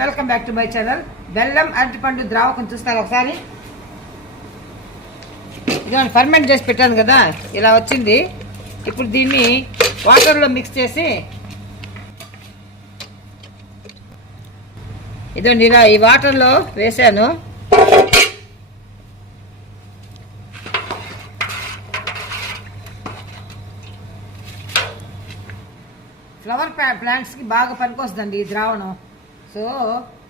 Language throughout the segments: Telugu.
Welcome back to my channel. బెల్లం అరటిపండు ద్రావకం చూస్తారు ఒకసారి. ఇదిగోండి, ఫర్మెంట్ చేసి పెట్టాను కదా, ఇలా వచ్చింది. ఇప్పుడు దీన్ని వాటర్లో మిక్స్ చేసి ఇదండి ఇలా ఈ వాటర్లో వేసాను. ఫ్లవర్ ప్లాంట్స్కి బాగా పనికొస్తుందండి ఈ ద్రావణం. సో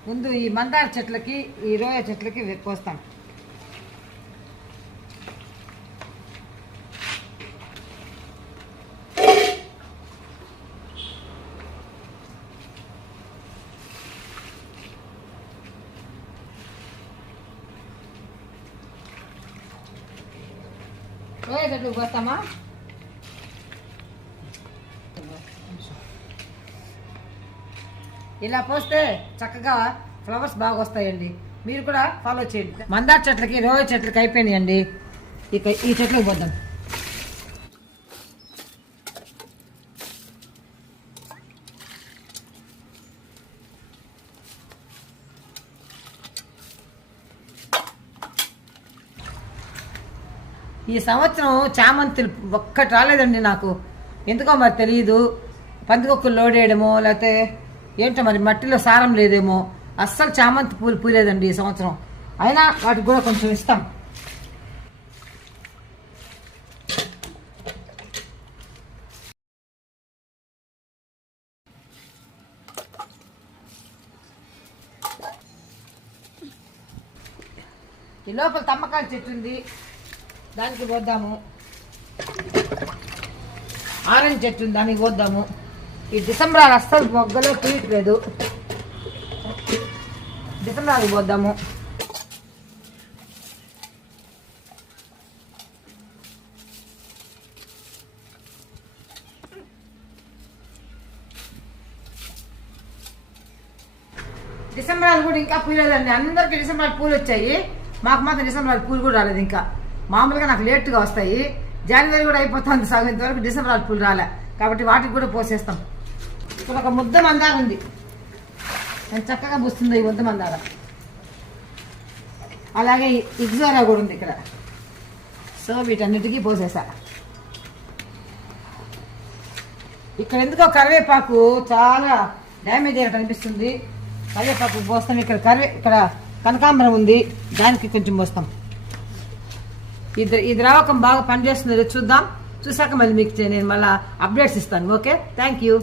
ముందు ఈ మందార చెట్లకి, ఈ రోయ చెట్లకి పోస్తాం. రోయ చెట్లకు పోస్తామా? ఇలా పోస్తే చక్కగా ఫ్లవర్స్ బాగా వస్తాయండి. మీరు కూడా ఫాలో చేయండి. మందార చెట్లకి, రోయ చెట్లకి అయిపోయినాయండి. ఇక ఈ చెట్లకు పోద్దాం. ఈ సంవత్సరం చామంతులు ఒక్కటి రాలేదండి నాకు. ఎందుకో మరి తెలియదు. పందికొక్కులు లోడ్ వేయడమో లేకపోతే ఏంటో మరి మట్టిలో సారం లేదేమో, అస్సలు చామంతి పూలు పూలేదండి ఈ సంవత్సరం. అయినా వాటికి కూడా కొంచెం ఇస్తాం. ఈ లోపల తమ్మకాయ చెట్టు ఉంది, దానికి పోద్దాము. ఆరెంజ్ చెట్టు ఉంది, దానికి పోద్దాము. ఈ డిసెంబర్ అస్సలు మొగ్గలో తీయట్లేదు. డిసెంబర్కి పోద్దాము. డిసెంబర్ కూడా ఇంకా పూయలేదండి. అందరికి డిసెంబర్ పూలు వచ్చాయి, మాకు మాత్రం డిసెంబర్ పూలు కూడా రాలేదు. ఇంకా మామూలుగా నాకు లేట్గా వస్తాయి. జనవరి కూడా అయిపోతుంది సగం, ఇంతవరకు డిసెంబర్ పూలు రాలే. కాబట్టి వాటికి కూడా పోసేస్తాం. ఇక్కడ ఒక ముద్ద మందార ఉంది, నేను చక్కగా పూస్తుంది ఈ ముద్ద మందార. అలాగే ఇగ్జోరా కూడా ఉంది ఇక్కడ. సో వీటన్నిటికీ పోసేసా. ఇక్కడ ఎందుకో కరివేపాకు చాలా డ్యామేజ్ అయినట్టు అనిపిస్తుంది. కరివేపాకు పోస్తాం. ఇక్కడ కనకాంబరం ఉంది, దానికి కొంచెం పోస్తాం. ఈ ద్రావకం బాగా పనిచేస్తుంది, చూద్దాం. చూసాక మళ్ళీ మీకు నేను మళ్ళీ అప్డేట్స్ ఇస్తాను. Okay, thank you.